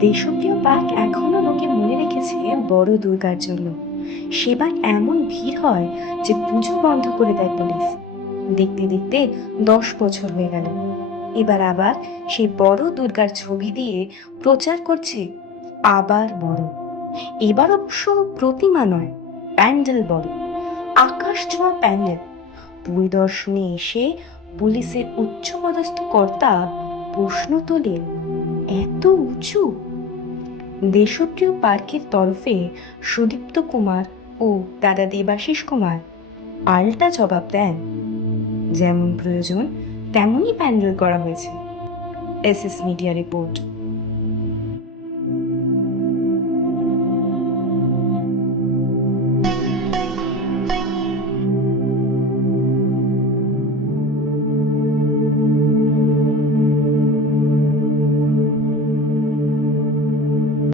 দেশপ্রিয় park এখনও লোকে মনে রেখেছে বড় দুর্গার জন্য। সে সেবার এমন ভিড় হয় যে পুজো বন্ধ করে দেয় পুলিশ। দেখতে দেখতে দশ বছর হয়ে গেল। এবার আবার সেই বড় দুর্গার ছবি দিয়ে প্রচার করছে আবার বড়। এবার অবশ্য প্রতিমা নয়, প্যান্ডেল বড়। আকাশ ছোঁয়া প্যান্ডেল। পরিদর্শনে এসে পুলিশের উচ্চপদস্থ কর্তা প্রশ্ন তোলেন, এত উঁচু? দেশপ্রিয় পার্কের তরফে সুদীপ্ত কুমার ও দাদা দেবাশিস কুমার আলটা জবাব দেন। যেমন প্রয়োজন, তেমনই প্যান্ডেল করা হয়েছে। S S media report.